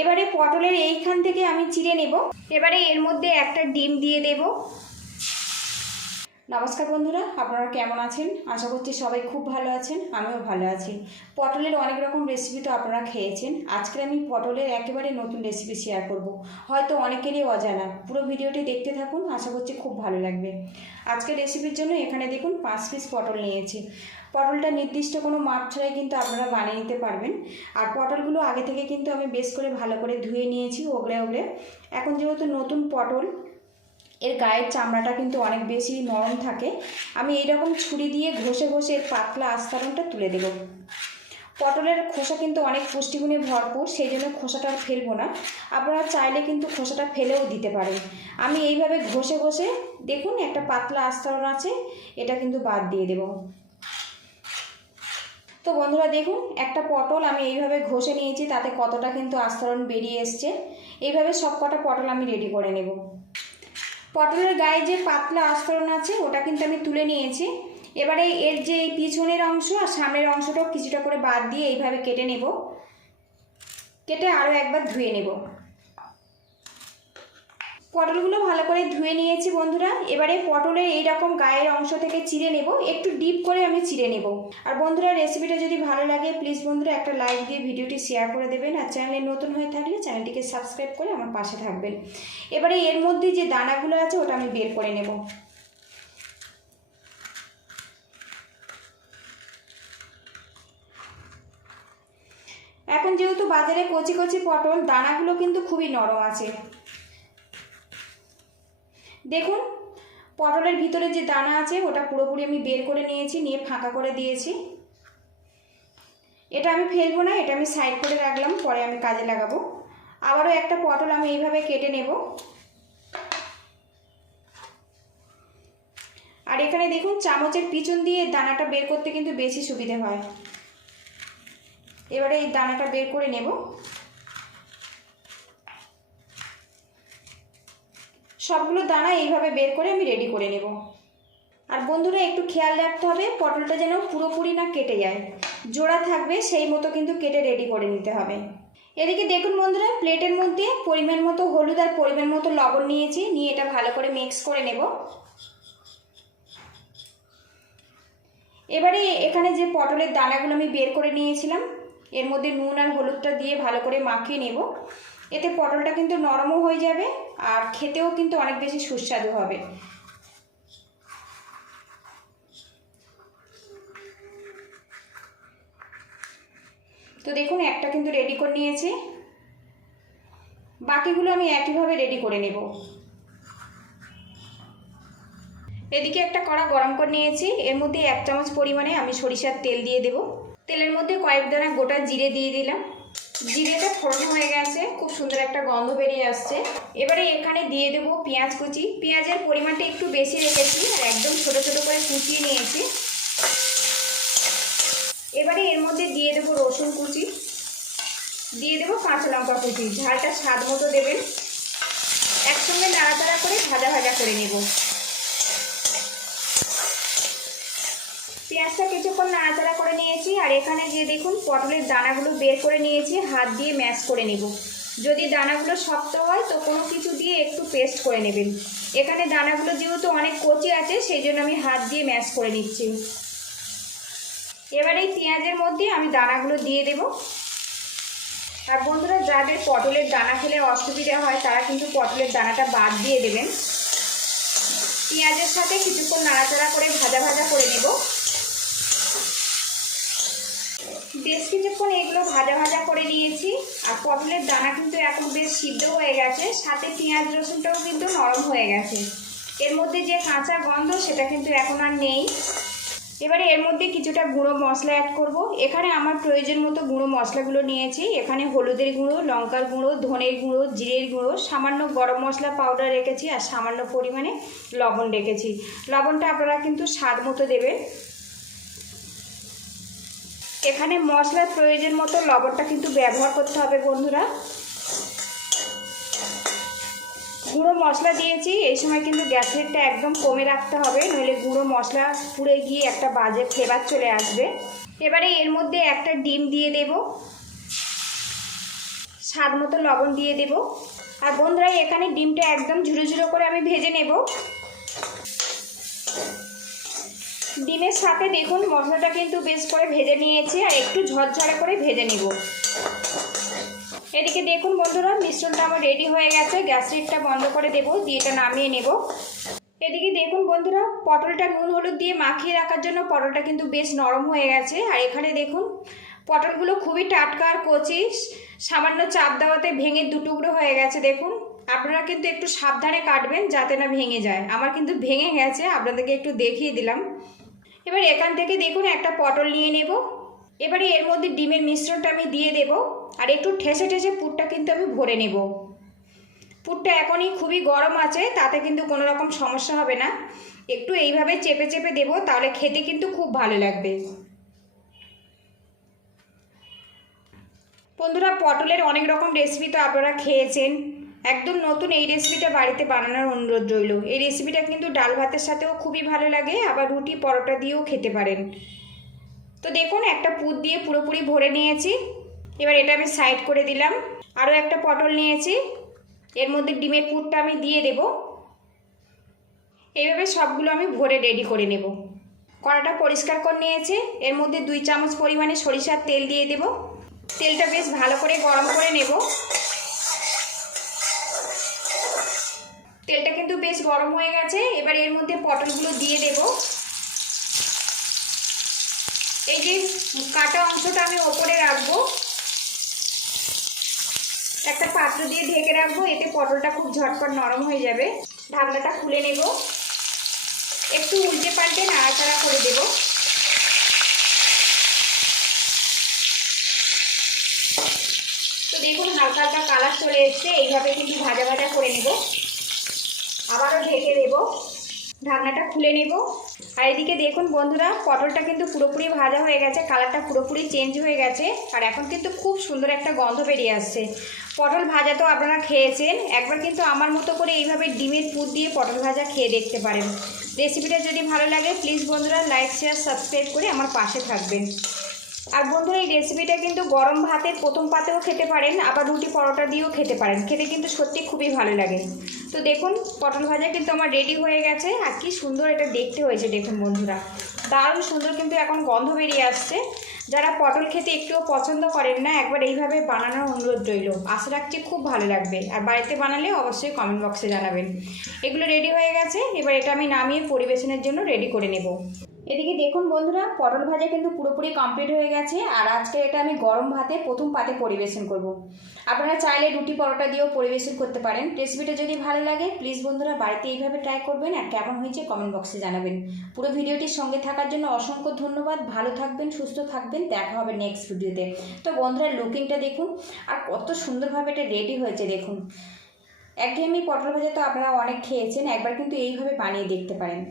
এবারে পটলের এইখান থেকে আমি চিড়ে নেব। এবারে এর মধ্যে একটা ডিম দিয়ে দেব। নমস্কার বন্ধুরা, আপনারা কেমন আছেন? আশা করছি সবাই খুব ভালো আছেন, আমিও ভালো আছি। পটলের অনেক রকম রেসিপি তো আপনারা খেয়েছেন। আজকে আমি পটলের একেবারে নতুন রেসিপি শেয়ার করব, হয়তো অনেকেরই অজানা। পুরো ভিডিওটি দেখতে থাকুন, আশা করছি খুব ভালো লাগবে। আজকের রেসিপির জন্য এখানে দেখুন 5 পিস পটল নিয়েছি। পটলটা নির্দিষ্ট কোনো মাপ ছাড়াই কিন্তু আপনারা বানিয়ে নিতে পারবেন। আর পটলগুলো আগে থেকে কিন্তু আমি বেশ করে ভালো করে ধুয়ে নিয়েছি ওগড়ে ওগড়ে। এখন যেহেতু নতুন পটল, এর গায়ের চামড়াটা কিন্তু অনেক বেশি নরম থাকে। আমি এইরকম ছুরি দিয়ে ঘষে ঘষে এর পাতলা আস্তরণটা তুলে দেব। পটলের খোসা কিন্তু অনেক পুষ্টিগুণে ভরপুর, সেই জন্য খোসাটা ফেলবো না। আপনারা চাইলে কিন্তু খোসাটা ফেলেও দিতে পারেন। আমি এইভাবে ঘষে ঘষে দেখুন একটা পাতলা আস্তরণ আছে, এটা কিন্তু বাদ দিয়ে দেব। তো বন্ধুরা দেখুন, একটা পটল আমি এইভাবে ঘষে নিয়েছি, তাতে কতটা কিন্তু আস্তরণ বেরিয়ে এসছে। এইভাবে সব কটা পটল আমি রেডি করে নেব। পটলের গায়ে যে পাতলা আস্তরণ আছে ওটা কিন্তু আমি তুলে নিয়েছি। এবারে এর যে পিছনের অংশ আর সামনের অংশটাও কিছুটা করে বাদ দিয়ে এইভাবে কেটে নেব। কেটে আরও একবার ধুয়ে নেব। পটলগুলো ভালো করে ধুয়ে নিয়েছি বন্ধুরা। এবারে পটলের এইরকম গায়ের অংশ থেকে চিড়ে নেব, একটু ডিপ করে আমি চিড়ে নেব। আর বন্ধুরা, রেসিপিটা যদি ভালো লাগে প্লিজ বন্ধুরা একটা লাইক দিয়ে ভিডিওটি শেয়ার করে দেবেন। আর চ্যানেলে নতুন হয়ে থাকলে চ্যানেলটিকে সাবস্ক্রাইব করে আমার পাশে থাকবেন। এবারে এর মধ্যে যে দানাগুলো আছে ওটা আমি বের করে নেব। এখন যেহেতু বাজারে কচি কচি পটল, দানাগুলো কিন্তু খুবই নরম আছে। দেখুন, পটলের ভিতরে যে দানা আছে ওটা পুরোপুরি আমি বের করে নিয়েছি, নিয়ে ফাঁকা করে দিয়েছি। এটা আমি ফেলবো না, এটা আমি সাইড করে রাখলাম, পরে আমি কাজে লাগাবো। আবারও একটা পটল আমি এইভাবে কেটে নেব। আর এখানে দেখুন, চামচের পিছন দিয়ে দানাটা বের করতে কিন্তু বেশি সুবিধে হয়। এবারে এই দানাটা বের করে নেব। সবগুলো দানা এইভাবে বের করে আমি রেডি করে নেব। আর বন্ধুরা, একটু খেয়াল রাখতে হবে পটলটা যেন পুরোপুরি না কেটে যায়, জোড়া থাকবে সেই মতো কিন্তু কেটে রেডি করে নিতে হবে। এদিকে দেখুন বন্ধুরা, প্লেটের মধ্যে পরিমাণ মতো হলুদ আর পরিমাণ মতো লবণ নিয়েছি, নিয়ে এটা ভালো করে মিক্স করে নেব। এবারে এখানে যে পটলের দানাগুলো আমি বের করে নিয়েছিলাম, এর মধ্যে নুন আর হলুদটা দিয়ে ভালো করে মাখিয়ে নেব। এতে পটলটা কিন্তু নরমও হয়ে যাবে আর খেতেও কিন্তু অনেক বেশি সুস্বাদু হবে। তো দেখুন, একটা কিন্তু রেডি করে নিয়েছি, বাকিগুলো আমি একইভাবে রেডি করে নেব। এদিকে একটা কড়া গরম করে নিয়েছি, এর মধ্যে 1 চামচ পরিমাণে আমি সরিষার তেল দিয়ে দেব। তেলের মধ্যে কয়েক দানা গোটা জিরে দিয়ে দিলাম। জিরেটা ফোড়ন হয়ে গেছে, খুব সুন্দর একটা গন্ধ বেরিয়ে আসছে। এবারে এখানে দিয়ে দেব পেঁয়াজ কুচি। পেঁয়াজের পরিমাণটা একটু বেশি রেখেছি আর একদম ছোট ছোট করে কুচিয়ে নিয়েছি। এবারে এর মধ্যে দিয়ে দেব রসুন কুচি, দিয়ে দেব কাঁচা লঙ্কা কুচি। ঝালটা স্বাদ মতো দেবেন। একসঙ্গে নাড়াচাড়া করে ভাজা ভাজা করে নেব। পেঁয়াজটা কিছুক্ষণ নাড়াচাড়া করে নিয়েছি। আর এখানে যে দেখুন, পটলের দানাগুলো বের করে নিয়েছি, হাত দিয়ে ম্যাশ করে নেব। যদি দানাগুলো শক্ত হয় তো কোনো কিছু দিয়ে একটু পেস্ট করে নেবেন। এখানে দানাগুলো যেহেতু অনেক কচি আছে, সেই জন্য আমি হাত দিয়ে ম্যাশ করে নিচ্ছি। এবার এই পেঁয়াজের মধ্যে আমি দানাগুলো দিয়ে দেব। আর বন্ধুরা, যাদের পটলের দানা খেলে অসুবিধা হয় তারা কিন্তু পটলের দানাটা বাদ দিয়ে দেবেন। পেঁয়াজের সাথে কিছুক্ষণ নাড়াচাড়া করে ভাজা ভাজা করে নেব। বেশ কিছুক্ষণ এগুলো ভাজা ভাজা করে নিয়েছি। আর পটলের দানা কিন্তু এখন বেশ সিদ্ধ হয়ে গেছে, সাথে পেঁয়াজ রসুনটাও কিন্তু নরম হয়ে গেছে। এর মধ্যে যে কাঁচা গন্ধ সেটা কিন্তু এখন আর নেই। এবারে এর মধ্যে কিছুটা গুঁড়ো মশলা অ্যাড করব। এখানে আমার প্রয়োজন মতো গুঁড়ো মশলাগুলো নিয়েছি। এখানে হলুদের গুঁড়ো, লঙ্কার গুঁড়ো, ধনের গুঁড়ো, জিরের গুঁড়ো, সামান্য গরম মশলা পাউডার রেখেছি আর সামান্য পরিমাণে লবণ রেখেছি। লবণটা আপনারা কিন্তু স্বাদ মতো দেবেন। এখানে মশলার প্রয়োজন মতো লবণটা কিন্তু ব্যবহার করতে হবে বন্ধুরা। গুঁড়ো মশলা দিয়েছি, এই সময় কিন্তু গ্যাসেরটা একদম কমে রাখতে হবে, নইলে গুঁড়ো মশলা পুড়ে গিয়ে একটা বাজে ফ্লেভার চলে আসবে। এবারে এর মধ্যে একটা ডিম দিয়ে দেব। স্বাদ মতো লবণ দিয়ে দেব। আর বন্ধুরা এখানে ডিমটা একদম ঝুরো ঝুরো করে আমি ভেজে নেব। ডিমের সাথে দেখুন মশলাটা কিন্তু বেশ করে ভেজে নিয়েছি আর একটু ঝরঝরে করে ভেজে নেব। এদিকে দেখুন বন্ধুরা মিশ্রণটা আমার রেডি হয়ে গেছে। গ্যাস লিডটা বন্ধ করে দেব, দিয়ে এটা নামিয়ে নেব। এদিকে দেখুন বন্ধুরা পটলটা নুন হলুদ দিয়ে মাখিয়ে রাখার জন্য পটলটা কিন্তু বেশ নরম হয়ে গেছে। আর এখানে দেখুন পটলগুলো খুবই টাটকা আর কচি, সামান্য চাপ দেওয়াতে ভেঙে দুটুকরো হয়ে গেছে। দেখুন আপনারা কিন্তু একটু সাবধানে কাটবেন যাতে না ভেঙে যায়। আমার কিন্তু ভেঙে গেছে, আপনাদেরকে একটু দেখিয়ে দিলাম। এবার এখান থেকে দেখুন একটা পটল নিয়ে নেব। এবারে এর মধ্যে ডিমের মিশ্রণটা আমি দিয়ে দেব আর একটু ঠেসে ঠেসে পুরটা কিন্তু আমি ভরে নেব। পুরটা এখনই খুবই গরম আছে, তাতে কিন্তু কোনো রকম সমস্যা হবে না। একটু এইভাবে চেপে চেপে দেব, তাহলে খেতে কিন্তু খুব ভালো লাগবে। বন্ধুরা পটলের অনেক রকম রেসিপি তো আপনারা খেয়েছেন, একদম নতুন এই রেসিপিটা বাড়িতে বানানোর অনুরোধ রইল। এই রেসিপিটা কিন্তু ডাল ভাতের সাথেও খুবই ভালো লাগে, আবার রুটি পরোটা দিয়েও খেতে পারেন। তো দেখুন একটা পুর দিয়ে পুরোপুরি ভরে নিয়েছি। এবার এটা আমি সাইড করে দিলাম। আরও একটা পটল নিয়েছি, এর মধ্যে ডিমের পুরটা আমি দিয়ে দেব। এইভাবে সবগুলো আমি ভরে রেডি করে নেব। কড়াটা পরিষ্কার করে নিয়েছি, এর মধ্যে 2 চামচ পরিমাণে সরিষার তেল দিয়ে দেব। তেলটা বেশ ভালো করে গরম করে নেব। তেলটা কিন্তু বেশ গরম হয়ে গেছে। এবার এর মধ্যে পটলগুলো দিয়ে দেব। এই যে কাটা অংশটা আমি ওপরে রাখবো, একটা পাত্র দিয়ে ঢেকে রাখবো, এতে পটলটা খুব ঝটপট নরম হয়ে যাবে। ঢাকনাটা খুলে নেব, একটু উল্টে পাল্টে নাড়াচাড়া করে দেব। তো দেখুন হালকা হালকা কালার চলে এসছে, এইভাবে কিন্তু ভাজা ভাজা করে নেব। আবারও ঢেকে দেব, ঢাকনাটা খুলে নেব। আর এদিকে দেখুন বন্ধুরা পটলটা কিন্তু পুরোপুরি ভাজা হয়ে গেছে, কালারটা পুরোপুরি চেঞ্জ হয়ে গেছে। আর এখন কিন্তু খুব সুন্দর একটা গন্ধ বেরিয়ে আসছে। পটল ভাজা তো আপনারা খেয়েছেন, একবার কিন্তু আমার মতো করে এইভাবে ডিমের পুর দিয়ে পটল ভাজা খেয়ে দেখতে পারেন। রেসিপিটা যদি ভালো লাগে প্লিজ বন্ধুরা লাইক শেয়ার সাবস্ক্রাইব করে আমার পাশে থাকবেন। আর বন্ধুরা এই রেসিপিটা কিন্তু গরম ভাতের প্রথম পাতেও খেতে পারেন, আবার রুটি পরোটা দিয়েও খেতে পারেন, খেতে কিন্তু সত্যি খুবই ভালো লাগে। তো দেখুন পটল ভাজা কিন্তু আমার রেডি হয়ে গেছে। আর কি সুন্দর এটা দেখতে হয়েছে দেখুন বন্ধুরা, দারুণ সুন্দর কিন্তু এখন গন্ধ বেরিয়ে আসছে। যারা পটল খেতে একটুও পছন্দ করেন না, একবার এইভাবে বানানোর অনুরোধ রইল। আশা রাখছি খুব ভালো লাগবে, আর বাড়িতে বানালে অবশ্যই কমেন্ট বক্সে জানাবেন। এগুলো রেডি হয়ে গেছে, এবার এটা আমি নামিয়ে পরিবেশনের জন্য রেডি করে নেব। এদিকে দেখুন বন্ধুরা পটল ভাজা কিন্তু পুরোপুরি কমপ্লিট হয়ে গেছে। আর আজকে এটা আমি গরম ভাতে প্রথম পাতে পরিবেশন করব। আপনারা চাইলে রুটি পরোটা দিয়েও পরিবেশন করতে পারেন। রেসিপিটা যদি ভালো লাগে প্লিজ বন্ধুরা বাড়িতে এইভাবে ট্রাই করবেন, আর কেমন হয়েছে কমেন্ট বক্সে জানাবেন। পুরো ভিডিওটির সঙ্গে থাকার জন্য অসংখ্য ধন্যবাদ। ভালো থাকবেন, সুস্থ থাকবেন, দেখা হবে নেক্সট ভিডিওতে। তো বন্ধুরা লুকিংটা দেখুন আর কত সুন্দরভাবে এটা রেডি হয়েছে দেখুন। একঘেয়েমি পটল ভাজা তো আপনারা অনেক খেয়েছেন, একবার কিন্তু এইভাবে বানিয়ে দেখতে পারেন।